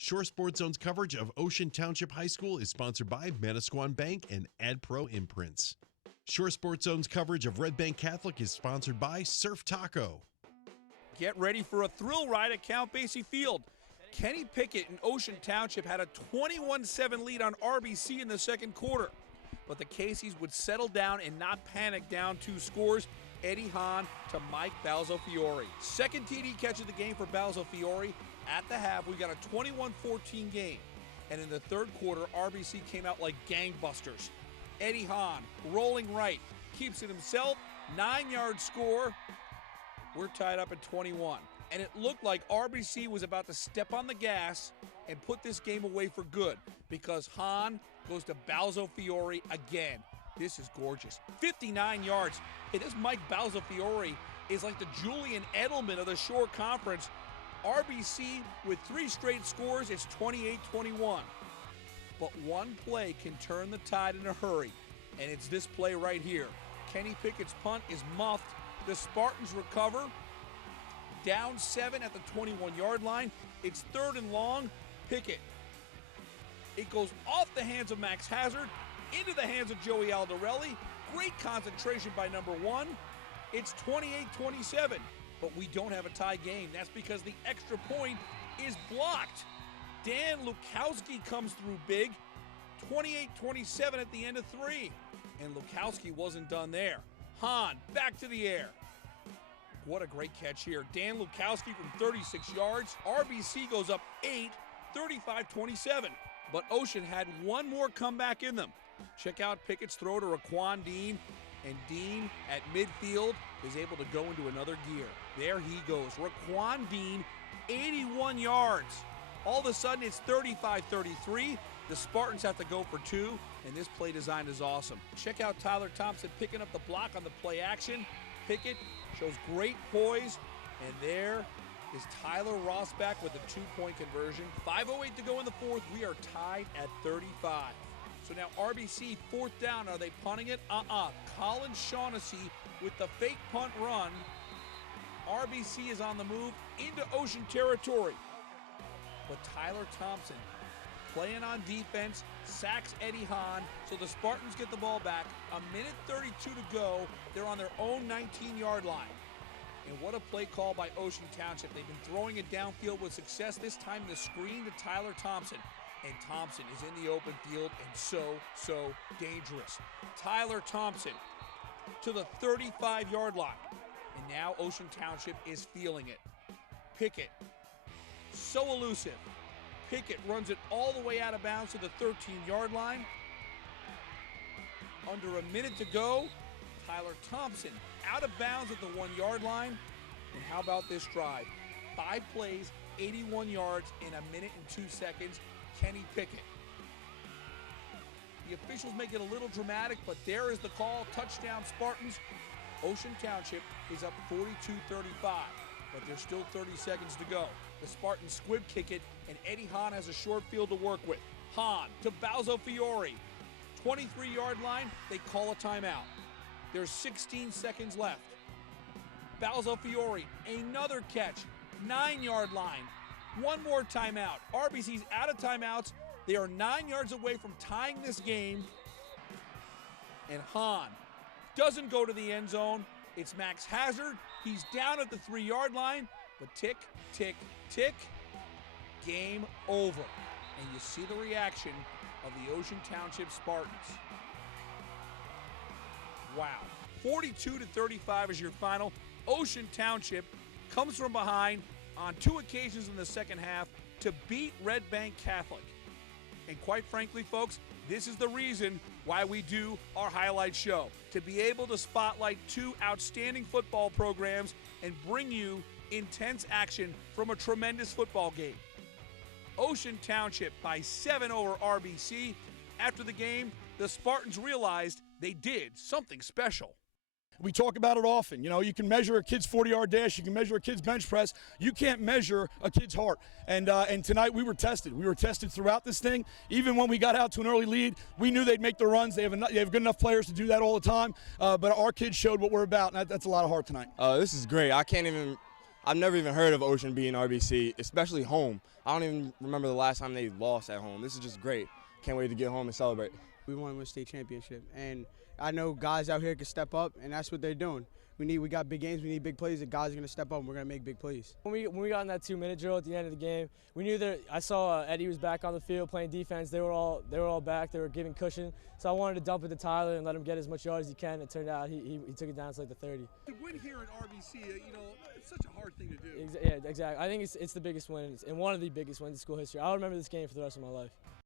Shore Sports Zone's coverage of Ocean Township High School is sponsored by Manasquan Bank and AdPro Imprints. Shore Sports Zone's coverage of Red Bank Catholic is sponsored by Surf Taco. Get ready for a thrill ride at Count Basie Field. Kenny Pickett in Ocean Township had a 21-7 lead on RBC in the second quarter. But the Caseys would settle down and not panic down 2 scores. Eddie Hahn to Mike Balzofiore. Second TD catch of the game for Balzofiore. At the half, we got a 21-14 game. And in the third quarter, RBC came out like gangbusters. Eddie Hahn, rolling right, keeps it himself, 9-yard score. We're tied up at 21. And it looked like RBC was about to step on the gas and put this game away for good because Hahn goes to Balzofiore again. This is gorgeous. 59 yards. Hey, this Mike Balzofiore is like the Julian Edelman of the Shore Conference. RBC with 3 straight scores, it's 28-21. But one play can turn the tide in a hurry, and it's this play right here. Kenny Pickett's punt is muffed. The Spartans recover. Down 7 at the 21-yard line. It's 3rd and long. Pickett. It goes off the hands of Max Hazard, into the hands of Joey Aldarelli. Great concentration by number 1. It's 28-27, but we don't have a tie game. That's because the extra point is blocked. Dan Lukowski comes through big. 28-27 at the end of 3. And Lukowski wasn't done there. Hahn back to the air. What a great catch here. Dan Lukowski from 36 yards. RBC goes up 8, 35-27. But Ocean had one more comeback in them. Check out Pickett's throw to Raquan Dean. And Dean at midfield is able to go into another gear. There he goes. Raquan Dean, 81 yards. All of a sudden, it's 35-33. The Spartans have to go for 2, and this play design is awesome. Check out Tyler Thompson picking up the block on the play action. Pickett shows great poise, and there is Tyler Rossback with a 2-point conversion. 5:08 to go in the fourth. We are tied at 35. So now RBC, 4th down. Are they punting it? Colin Shaughnessy with the fake punt run. RBC is on the move into Ocean territory. But Tyler Thompson playing on defense, sacks Eddie Hahn, so the Spartans get the ball back. 1:32 to go. They're on their own 19-yard line. And what a play call by Ocean Township. They've been throwing it downfield with success, this time the screen to Tyler Thompson. And Thompson is in the open field and so dangerous. Tyler Thompson to the 35-yard line. And now Ocean Township is feeling it. Pickett, so elusive. Pickett runs it all the way out of bounds to the 13-yard line. Under a minute to go, Tyler Thompson out of bounds at the 1-yard line. And how about this drive? 5 plays, 81 yards in 1 minute and 2 seconds. Kenny Pickett. The officials make it a little dramatic, but there is the call. Touchdown Spartans. Ocean Township is up 42-35, but there's still 30 seconds to go. The Spartans squib kick it, and Eddie Hahn has a short field to work with. Hahn to Balzofiore. 23-yard line, they call a timeout. There's 16 seconds left. Balzofiore, another catch. 9-yard line. One more timeout. RBC's out of timeouts. They are 9 yards away from tying this game. And Hahn doesn't go to the end zone. It's Max Hazard. He's down at the 3-yard line. But tick, tick, tick. Game over. And you see the reaction of the Ocean Township Spartans. Wow. 42-35 is your final. Ocean Township comes from behind on 2 occasions in the second half to beat Red Bank Catholic. And quite frankly, folks, this is the reason why we do our highlight show, to be able to spotlight 2 outstanding football programs and bring you intense action from a tremendous football game. Ocean Township by 7 over RBC. After the game, the Spartans realized they did something special. We talk about it often. You know, you can measure a kid's 40-yard dash. You can measure a kid's bench press. You can't measure a kid's heart. And tonight we were tested. We were tested throughout this thing. Even when we got out to an early lead, we knew they'd make the runs. They have good enough players to do that all the time. But our kids showed what we're about, and that's a lot of heart tonight. This is great. I can't even I've never even heard of Ocean being RBC, especially home. I don't even remember the last time they lost at home. This is just great. Can't wait to get home and celebrate. We want to win a state championship, and I know guys out here can step up, and that's what they're doing. We got big games, we need big plays. The guys are going to step up, and we're going to make big plays. When we got in that 2-minute drill at the end of the game, we knew that I saw Eddie was back on the field playing defense. They were all back. They were giving cushion. So I wanted to dump it to Tyler and let him get as much yard as he can. It turned out he took it down to like the 30. To win here at RBC, it's such a hard thing to do. Yeah, exactly. I think it's the biggest win and one of the biggest wins in school history. I'll remember this game for the rest of my life.